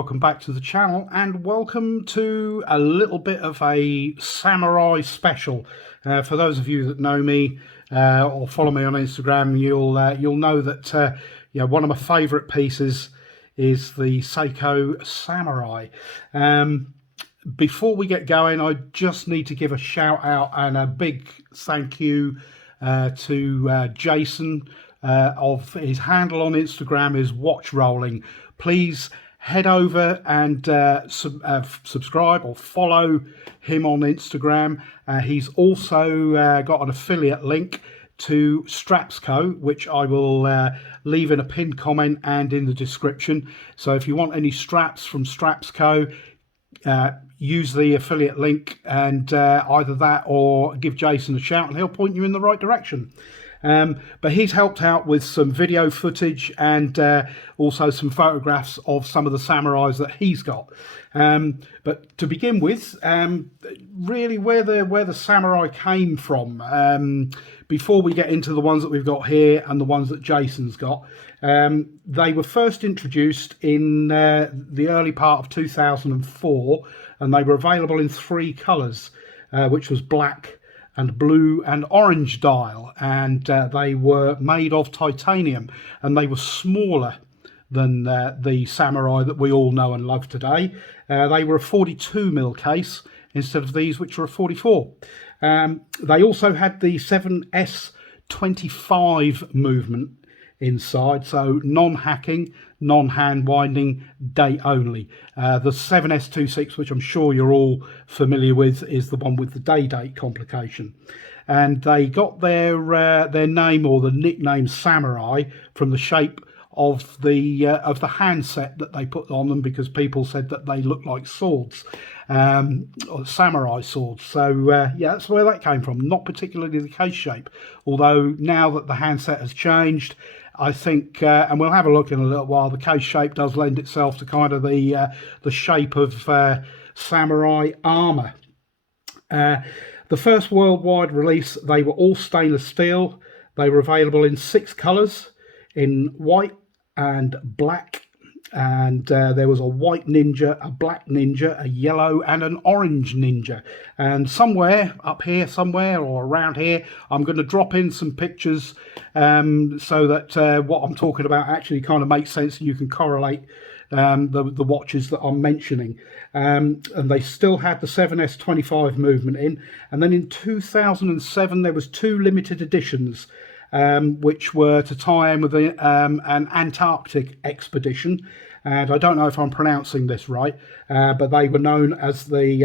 welcome back to the channel, and welcome to a little bit of a samurai special. For those of you that know me or follow me on Instagram, you'll know that one of my favourite pieces is the Seiko Samurai. Before we get going, I just need to give a shout out and a big thank you to Jason. Of his handle on Instagram is Watch Rolling. Please head over and subscribe or follow him on Instagram. He's also got an affiliate link to Strapsco, which I will leave in a pinned comment and in the description. So if you want any straps from Strapsco, use the affiliate link, and either that or give Jason a shout and he'll point you in the right direction. But he's helped out with some video footage and also some photographs of some of the samurais that he's got. But to begin with, really where the samurai came from, before we get into the ones that we've got here and the ones that Jason's got, they were first introduced in the early part of 2004, and they were available in 3 colours, which was black and blue and orange dial, and they were made of titanium, and they were smaller than the Samurai that we all know and love today. They were a 42mm case instead of these, which are a 44. They also had the 7S25 movement inside, so non-hacking, non-hand winding, date only. The 7S26, which I'm sure you're all familiar with, is the one with the date complication, and they got their name, or the nickname, Samurai from the shape of the handset that they put on them, because people said that they looked like swords, or samurai swords. So yeah, that's where that came from, not particularly the case shape, although now that the handset has changed, I think, and we'll have a look in a little while, the case shape does lend itself to kind of the shape of samurai armour. The first worldwide release, they were all stainless steel. They were available in 6 colours, in white and black, and there was a white ninja, a black ninja, a yellow and an orange ninja. And somewhere up here, somewhere or around here, I'm going to drop in some pictures so that what I'm talking about actually kind of makes sense, and you can correlate the watches that I'm mentioning. And they still had the 7S25 movement in, and then in 2007 there was 2 limited editions, which were to tie in with an Antarctic expedition, and I don't know if I'm pronouncing this right, but they were known as the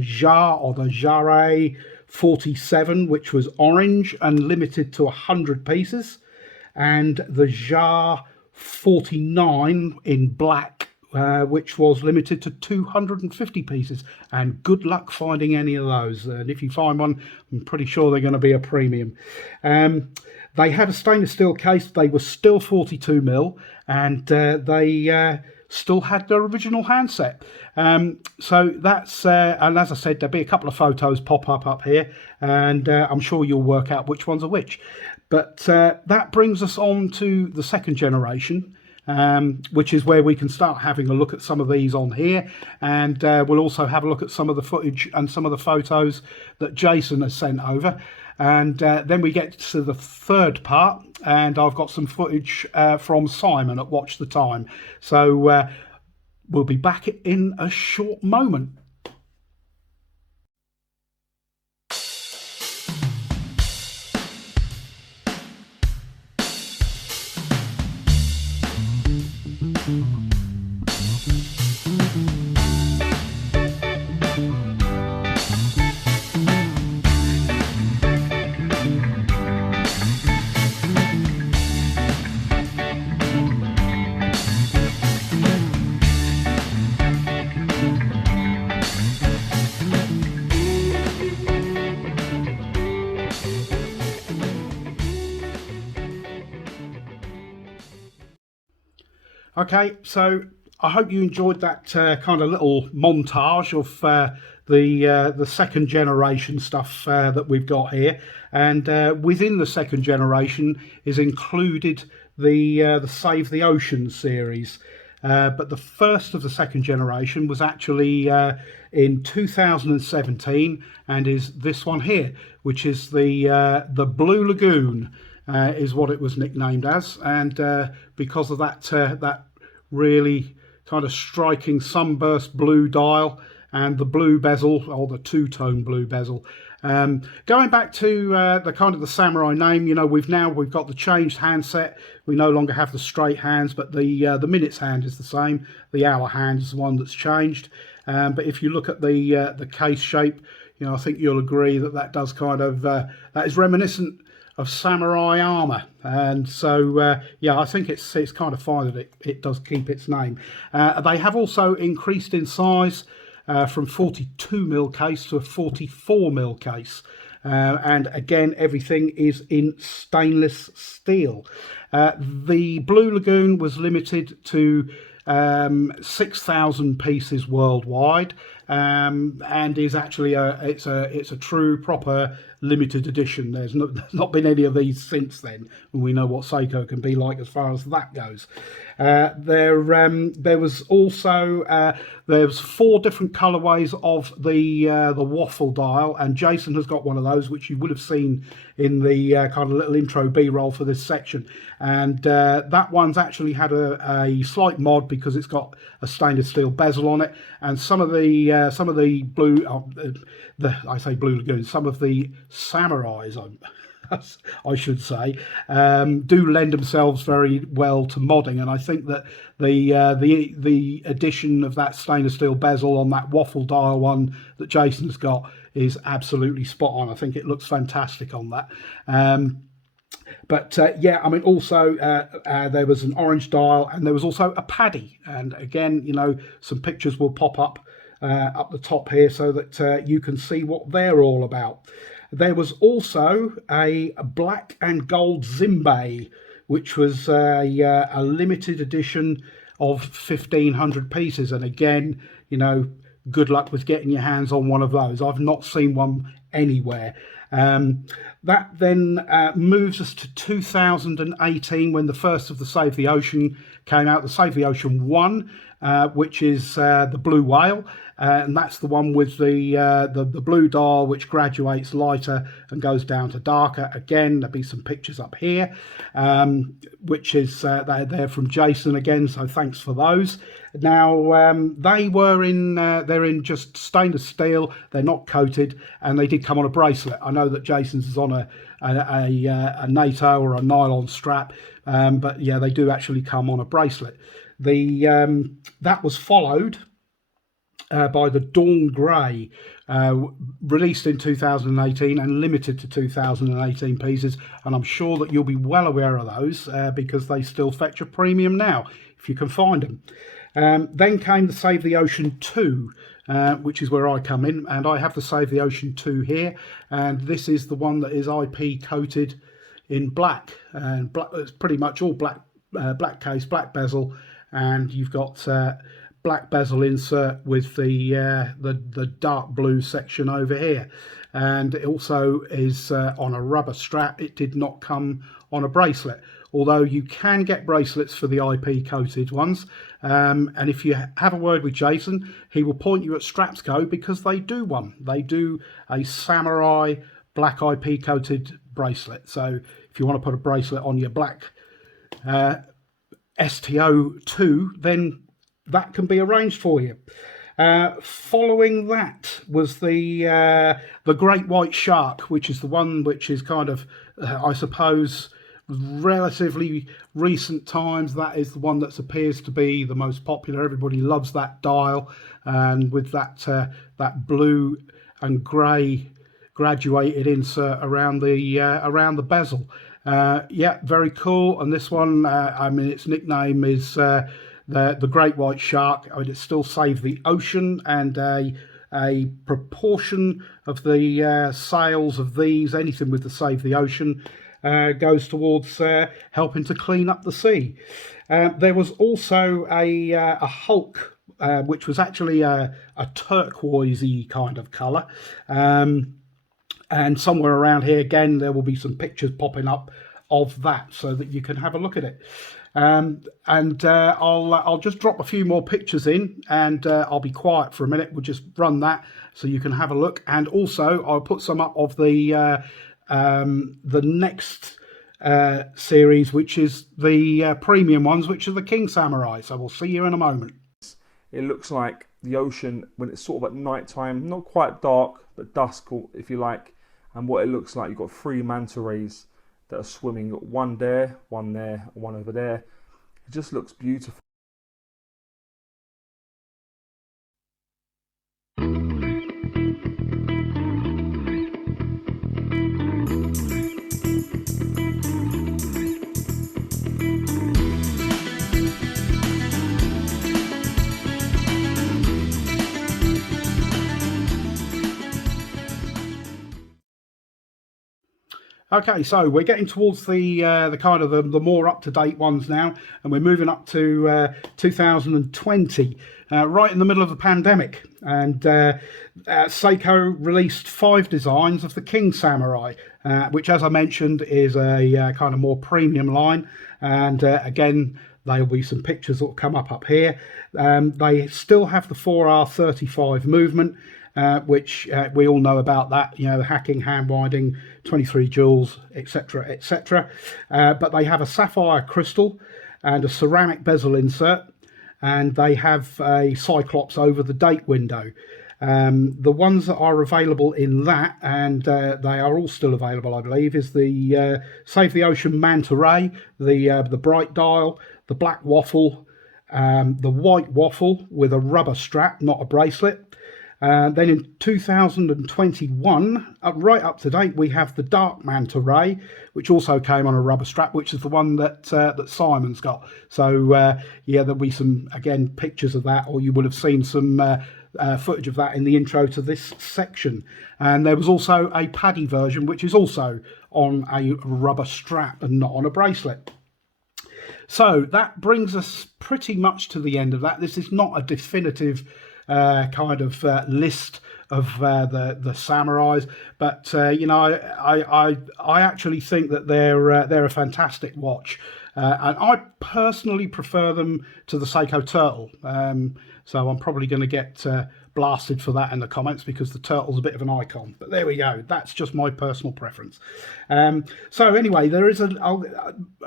Jar, or the Jarre 47, which was orange and limited to 100 pieces, and the Jar 49 in black, which was limited to 250 pieces, and good luck finding any of those, and if you find one, I'm pretty sure they're going to be a premium. They had a stainless steel case. They were still 42mm, and they still had their original handset. So that's, and as I said, there'll be a couple of photos pop up here, and I'm sure you'll work out which ones are which. But that brings us on to the second generation, which is where we can start having a look at some of these on here, and we'll also have a look at some of the footage and some of the photos that Jason has sent over. And then we get to the third part, and I've got some footage from Simon at Watch the Time. So we'll be back in a short moment. Okay, so I hope you enjoyed that kind of little montage of the second generation stuff that we've got here, and within the second generation is included the Save the Ocean series. but the first of the second generation was actually in 2017, and is this one here, which is the Blue Lagoon, is what it was nicknamed as, and because of that really kind of striking sunburst blue dial and the blue bezel, or the two-tone blue bezel. Going back to the kind of the Samurai name, you know, we've got the changed handset. We no longer have the straight hands, but the minutes hand is the same. The hour hand is the one that's changed. But if you look at the case shape, you know, I think you'll agree that that does kind of that is reminiscent of samurai armor, and so yeah, I think it's kind of fine that it does keep its name. They have also increased in size from 42mm case to a 44mm case, and again, everything is in stainless steel. The Blue Lagoon was limited to 6,000 pieces worldwide, and is actually it's a true proper limited edition. There's not been any of these since then, and we know what Seiko can be like as far as that goes. There was also there's 4 different colorways of the waffle dial, and Jason has got one of those, which you would have seen in the kind of little intro B-roll for this section. And that one's actually had a slight mod because it's got a stainless steel bezel on it, and some of the blue, I say Blue Lagoon, some of the Samurais, I should say, do lend themselves very well to modding, and I think that the addition of that stainless steel bezel on that waffle dial one that Jason's got is absolutely spot on. I think it looks fantastic on that. But yeah, I mean, also there was an orange dial, and there was also a paddy, and again, you know, some pictures will pop up the top here so that you can see what they're all about. There was also a black and gold Zimbei, which was a limited edition of 1,500 pieces, and again, you know, good luck with getting your hands on one of those. I've not seen one anywhere. That then moves us to 2018, when the first of the Save the Ocean came out, the Save the Ocean 1, which is the Blue Whale, and that's the one with the blue dial, which graduates lighter and goes down to darker. Again, there'll be some pictures up here, which is they're from Jason again, so thanks for those. Now they're in just stainless steel. They're not coated, and they did come on a bracelet. I know that Jason's is on a NATO or a nylon strap, but yeah, they do actually come on a bracelet. That was followed by the Dawn Grey, released in 2018 and limited to 2018 pieces, and I'm sure that you'll be well aware of those because they still fetch a premium now if you can find them. Then came the Save the Ocean 2, which is where I come in, and I have the Save the Ocean 2 here, and this is the one that is IP coated in black, and it's pretty much all black, black case, black bezel, and you've got black bezel insert with the dark blue section over here, and it also is on a rubber strap. It did not come on a bracelet, although you can get bracelets for the IP coated ones, and if you have a word with Jason, he will point you at Strapsco, because they do one. They do a Samurai black IP coated bracelet, so if you want to put a bracelet on your black STO2, then that can be arranged for you. Following that was the Great White Shark, which is the one which is kind of, I suppose, relatively recent times. That is the one that appears to be the most popular. Everybody loves that dial, and with that blue and grey graduated insert around the bezel. Yeah, very cool. And this one, I mean, its nickname is the Great White Shark. I mean, it still Save the Ocean, and a proportion of the sales of these, anything with the Save the Ocean, goes towards helping to clean up the sea. There was also a Hulk, which was actually a turquoisey kind of colour. And somewhere around here, again, there will be some pictures popping up of that so that you can have a look at it. I'll just drop a few more pictures in, and I'll be quiet for a minute. We'll just run that so you can have a look, and also I'll put some up of the next series, which is the premium ones, which are the King Samurai. So we'll see you in a moment. It looks like the ocean when it's sort of at night time, not quite dark, but dusk, if you like. And what it looks like, you've got 3 manta rays that are swimming. You've got one there, one over there. It just looks beautiful. Okay, so we're getting towards the kind of the more up-to-date ones now, and we're moving up to 2020, right in the middle of the pandemic. And Seiko released 5 designs of the King Samurai, which, as I mentioned, is a kind of more premium line. And again, there'll be some pictures that will come up here. They still have the 4R35 movement, which we all know about that, the hacking, hand winding, 23 joules, etc, etc. But they have a sapphire crystal and a ceramic bezel insert, and they have a cyclops over the date window. The ones that are available in that, and they are all still available, I believe, is the Save the Ocean Manta Ray, the bright dial, the black waffle, the white waffle with a rubber strap, not a bracelet. Then in 2021, right up to date, we have the Dark Manta Ray, which also came on a rubber strap, which is the one that Simon's got. So yeah, there'll be some, again, pictures of that, or you would have seen some footage of that in the intro to this section. And there was also a paddy version, which is also on a rubber strap and not on a bracelet. So that brings us pretty much to the end of that. This is not a definitive kind of list of the samurais, but I actually think that they're a fantastic watch, and I personally prefer them to the Seiko Turtle. So I'm probably going to get blasted for that in the comments, because the Turtle's a bit of an icon. But there we go. That's just my personal preference. So anyway, I'll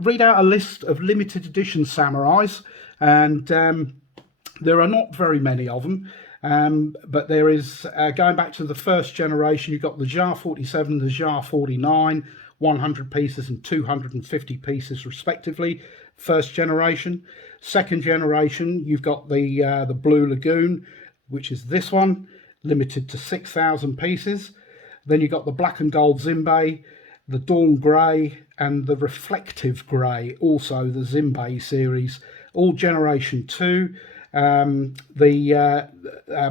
read out a list of limited edition samurais, and there are not very many of them, but there is, going back to the first generation, you've got the JAR 47, the JAR 49, 100 pieces and 250 pieces respectively, first generation. Second generation, you've got the Blue Lagoon, which is this one, limited to 6,000 pieces. Then you've got the Black and Gold Zimbei, the Dawn Grey, and the Reflective Grey, also the Zimbei series, all generation 2. The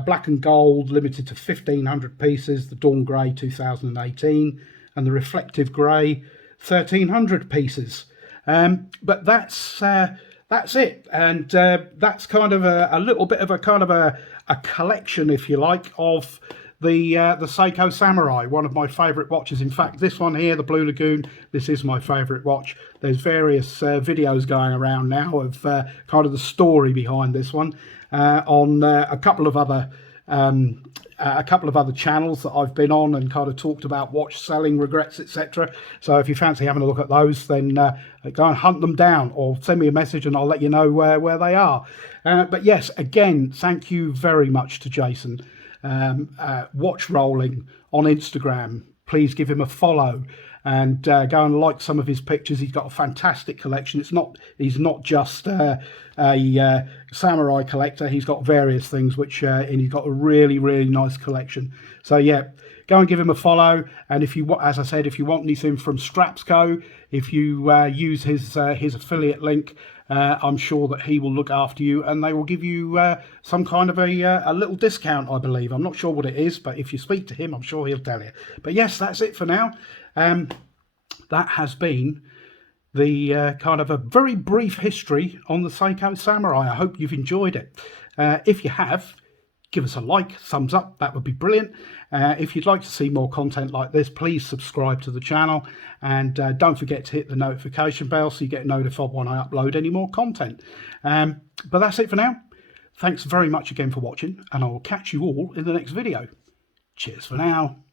Black and Gold limited to 1,500 pieces, the Dawn Grey 2018, and the Reflective Grey 1,300 pieces. But that's it, and that's kind of a little bit of a kind of a collection, if you like, of the Seiko Samurai, one of my favourite watches. In fact, this one here, the Blue Lagoon, this is my favourite watch. There's various videos going around now of kind of the story behind this one on a couple of other channels that I've been on, and kind of talked about watch selling regrets, etc. So if you fancy having a look at those, then go and hunt them down, or send me a message and I'll let you know where they are. But yes, again, thank you very much to Jason. Watch Rolling on Instagram. Please give him a follow, and go and like some of his pictures. He's got a fantastic collection. He's not just a samurai collector. He's got various things, and he's got a really, really nice collection. So yeah, go and give him a follow. And if you, as I said, if you want anything from Strapsco, if you use his affiliate link, I'm sure that he will look after you, and they will give you some kind of a little discount, I believe. I'm not sure what it is, but if you speak to him, I'm sure he'll tell you. But yes, that's it for now. That has been the kind of a very brief history on the Seiko Samurai. I hope you've enjoyed it. If you have, give us a like, thumbs up, that would be brilliant. If you'd like to see more content like this, please subscribe to the channel, and don't forget to hit the notification bell so you get notified when I upload any more content. But that's it for now. Thanks very much again for watching, and I will catch you all in the next video. Cheers for now.